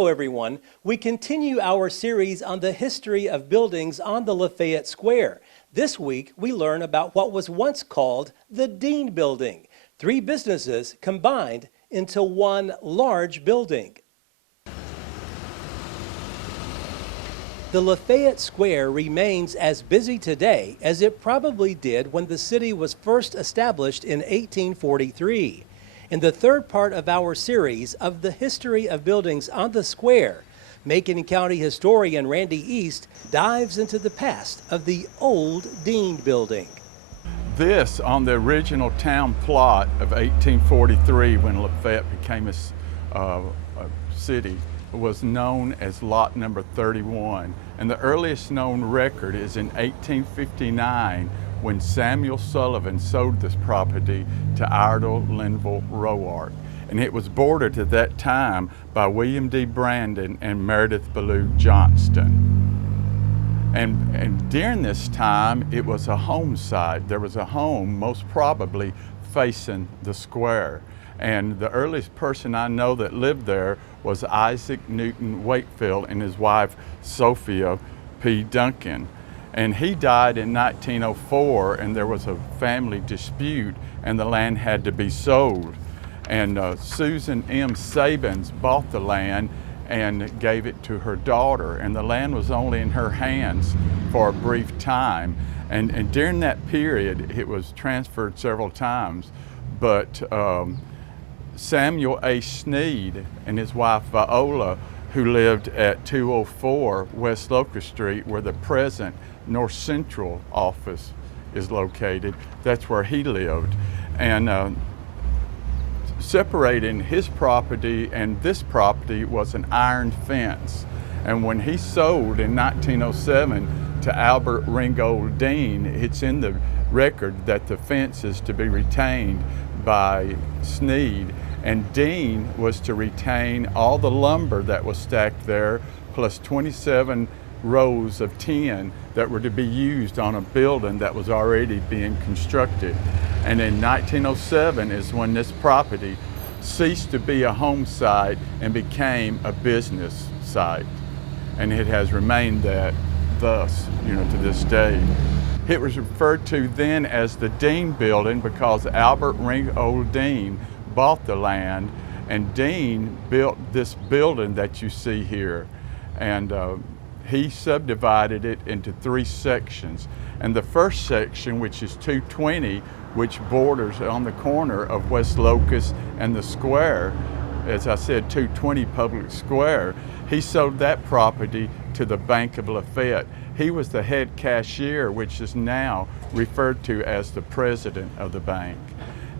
Hello everyone. We continue our series on the history of buildings on the Lafayette Square. This week we learn about what was once called the Dean Building. 3 businesses combined into one large building. The Lafayette Square remains as busy today as it probably did when the city was first established in 1843. In the third part of our series of the history of buildings on the square, Macon County historian Randy East dives into the past of the old Dean Building. This, on the original town plot of 1843, when Lafayette became a city, was known as lot number 31. And the earliest known record is in 1859, when Samuel Sullivan sold this property to Iredell Linville Roark. And it was bordered at that time by William D. Brandon and Meredith Ballou Johnston. And during this time, it was a home site. There was a home, most probably facing the square. And the earliest person I know that lived there was Isaac Newton Wakefield and his wife, Sophia P. Duncan. And he died in 1904, and there was a family dispute, and the land had to be sold. And Susan M. Sabins bought the land and gave it to her daughter, and the land was only in her hands for a brief time. And during that period, it was transferred several times, but Samuel A. Sneed and his wife Viola, who lived at 204 West Locust Street, where the present North Central office is located. That's where he lived. And separating his property and this property was an iron fence. And when he sold in 1907 to Albert Ringgold Dean, it's in the record that the fence is to be retained by Sneed. And Dean was to retain all the lumber that was stacked there, plus 27 rows of tin that were to be used on a building that was already being constructed. And in 1907 is when this property ceased to be a home site and became a business site. And it has remained that thus, to this day. It was referred to then as the Dean Building because Albert Ringgold Dean bought the land, and Dean built this building that you see here. And he subdivided it into 3 sections. And the first section, which is 220, which borders on the corner of West Locust and the square, as I said, 220 Public Square, he sold that property to the Bank of Lafayette. He was the head cashier, which is now referred to as the president of the bank.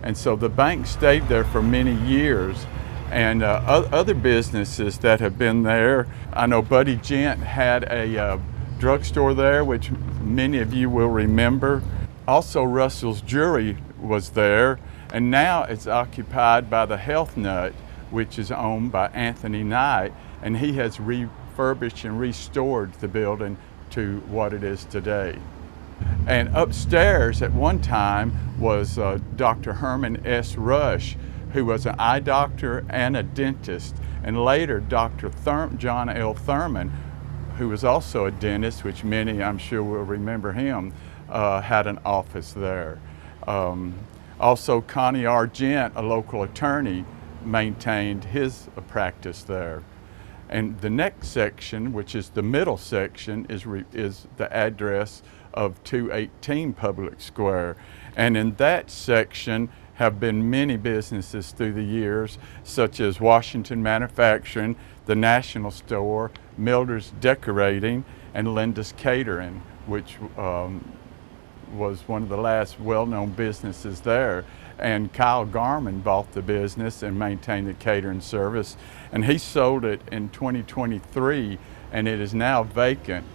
And so the bank stayed there for many years. And other businesses that have been there, I know Buddy Gent had a drugstore there, which many of you will remember. Also, Russell's Jewelry was there, and now it's occupied by the Health Nut, which is owned by Anthony Knight, and he has refurbished and restored the building to what it is today. And upstairs at one time was Dr. Herman S. Rush, who was an eye doctor and a dentist, and later Dr. John L. Thurman, who was also a dentist, which many I'm sure will remember him, had an office there. Also Connie R. Gent, a local attorney, maintained his practice there. And the next section, which is the middle section, is the address of 218 Public Square. And in that section have been many businesses through the years, such as Washington Manufacturing, the National Store, Mildred's Decorating, and Linda's Catering, which was one of the last well-known businesses there. And Kyle Garman bought the business and maintained the catering service, and he sold it in 2023, and it is now vacant,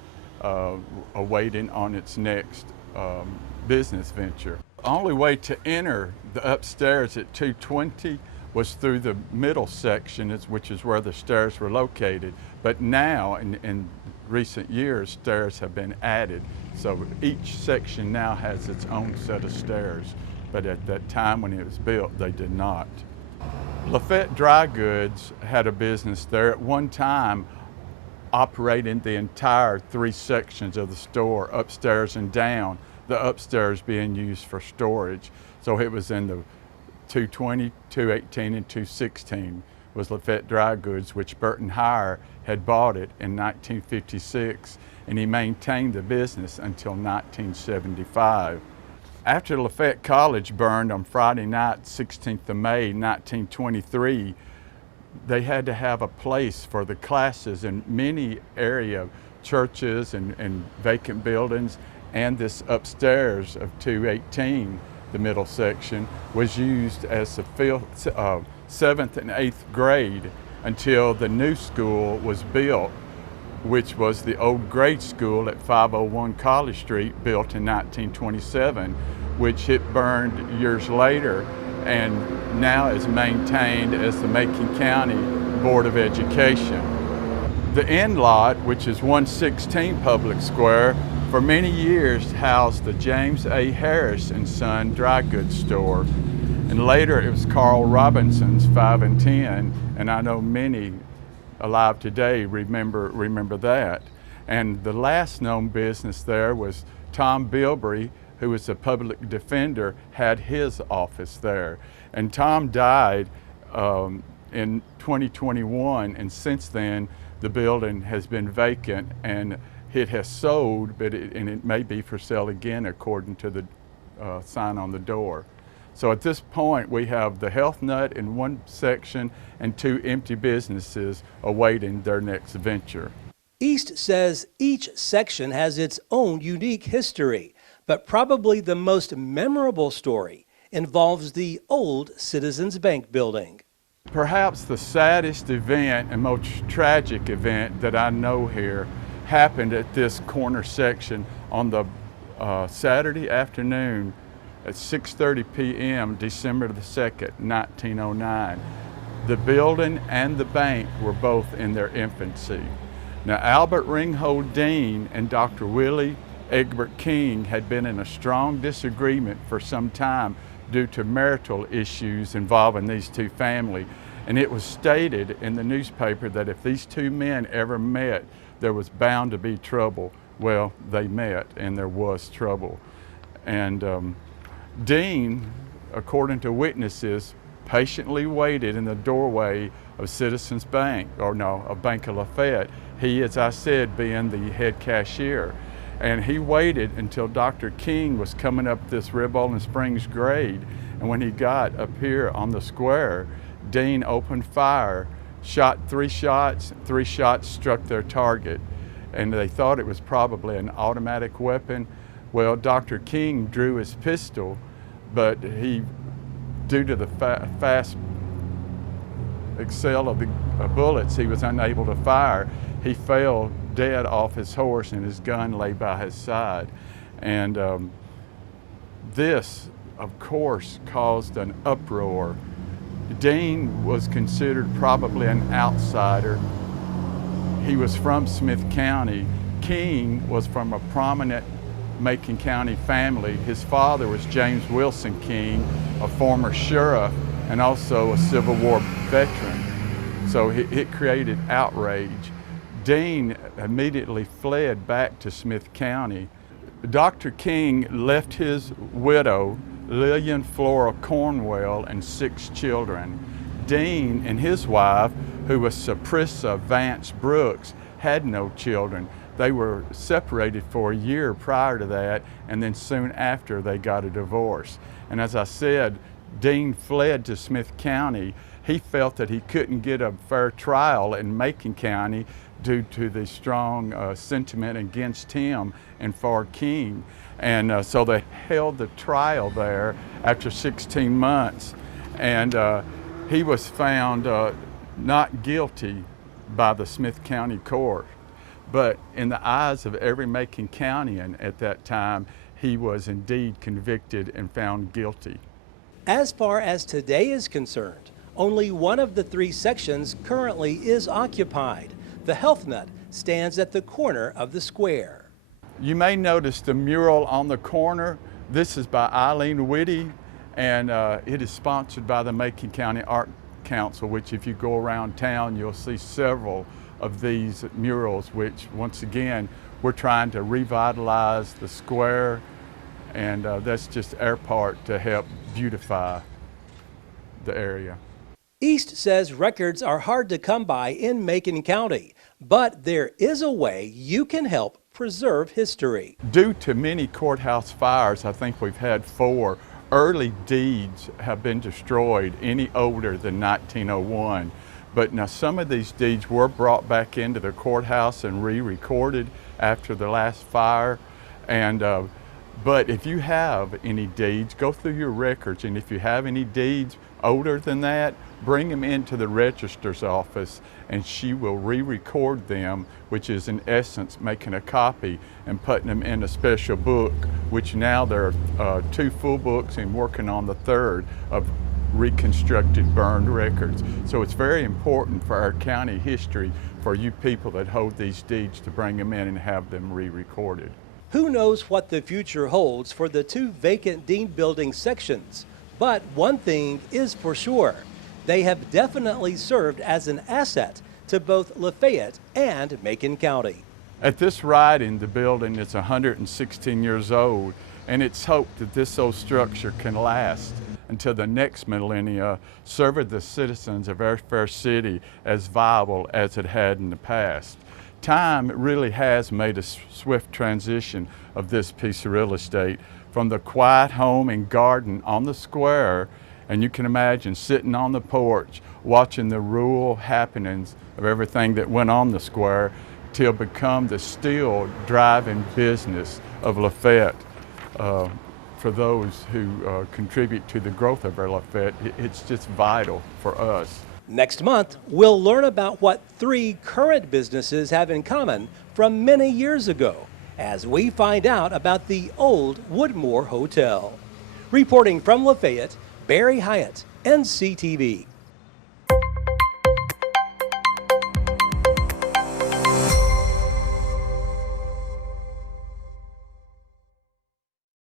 awaiting on its next business venture. The only way to enter the upstairs at 220 was through the middle section, which is where the stairs were located. But now, in recent years, stairs have been added. So each section now has its own set of stairs. But at that time when it was built, they did not. Lafayette Dry Goods had a business there at one time, operating the entire 3 sections of the store, upstairs and down, the upstairs being used for storage. So it was in the 220, 218, and 216 was Lafayette Dry Goods, which Burton Hire had bought it in 1956, and he maintained the business until 1975. After Lafayette College burned on Friday night, 16th of May, 1923, they had to have a place for the classes, and many area churches and vacant buildings, and this upstairs of 218, the middle section, was used as the 7th and 8th grade until the new school was built, which was the old grade school at 501 College Street, built in 1927, which it burned years later and now is maintained as the Macon County Board of Education. The end lot, which is 116 Public Square, for many years housed the James A. Harris and Son dry goods store. And later it was Carl Robinson's 5 and 10, and I know many alive today remember that. And the last known business there was Tom Bilbrey, who was a public defender, had his office there. And Tom died in 2021, and since then the building has been vacant and it has sold, but it may be for sale again according to the sign on the door. So at this point we have the Health Nut in one section and 2 empty businesses awaiting their next venture. East says each section has its own unique history, but probably the most memorable story involves the old Citizens Bank building. Perhaps the saddest event and most tragic event that I know here happened at this corner section on the Saturday afternoon at 6:30 p.m. December the 2nd, 1909. The building and the bank were both in their infancy. Now, Albert Ringhold Dean and Dr. Willie Egbert King had been in a strong disagreement for some time due to marital issues involving these two families. And it was stated in the newspaper that if these two men ever met, there was bound to be trouble. Well, they met and there was trouble. And Dean, according to witnesses, patiently waited in the doorway of Citizens Bank, of Bank of Lafayette. He, as I said, being the head cashier. And he waited until Dr. King was coming up this Rebolding Springs grade. And when he got up here on the square, Dean opened fire, shot 3 shots, 3 shots struck their target. And they thought it was probably an automatic weapon. Well, Dr. King drew his pistol, but he, due to the fast excel of the bullets, he was unable to fire. He fell dead off his horse and his gun lay by his side. And this, of course, caused an uproar. Dean was considered probably an outsider. He was from Smith County. King was from a prominent Macon County family. His father was James Wilson King, a former sheriff and also a Civil War veteran. So it created outrage. Dean immediately fled back to Smith County. Dr. King left his widow, Lillian Flora Cornwell, and 6 children. Dean and his wife, who was Saprissa Vance Brooks, had no children. They were separated for a year prior to that, and then soon after they got a divorce. And as I said, Dean fled to Smith County. He felt that he couldn't get a fair trial in Macon County due to the strong sentiment against him and for King. And so they held the trial there after 16 months. And he was found not guilty by the Smith County court. But in the eyes of every Macon Countyan at that time, he was indeed convicted and found guilty. As far as today is concerned, only one of the 3 sections currently is occupied. The Health Nut stands at the corner of the square. You may notice the mural on the corner. This is by Eileen Whitty, and it is sponsored by the Macon County Art Council, which if you go around town, you'll see several of these murals, which once again, we're trying to revitalize the square, and that's just our part to help beautify the area. East says records are hard to come by in Macon County, but there is a way you can help preserve history. Due to many courthouse fires, I think we've had 4 early deeds have been destroyed, any older than 1901. But now some of these deeds were brought back into the courthouse and re-recorded after the last fire. And but if you have any deeds, go through your records, and if you have any deeds older than that, bring them into the registrar's office and she will re-record them, which is in essence making a copy and putting them in a special book, which now there are 2 full books and working on the 3rd of reconstructed burned records. So it's very important for our county history for you people that hold these deeds to bring them in and have them re-recorded. Who knows what the future holds for the 2 vacant Dean building sections? But one thing is for sure, they have definitely served as an asset to both Lafayette and Macon County. At this riding, the building is 116 years old, and it's hoped that this old structure can last until the next millennia, serving the citizens of our fair city as viable as it had in the past. Time really has made a swift transition of this piece of real estate from the quiet home and garden on the square, and you can imagine sitting on the porch watching the rural happenings of everything that went on the square, till become the still driving business of Lafayette. For those who contribute to the growth of our Lafayette, it's just vital for us. Next month, we'll learn about what 3 current businesses have in common from many years ago as we find out about the old Woodmore Hotel. Reporting from Lafayette, Barry Hyatt, NCTV.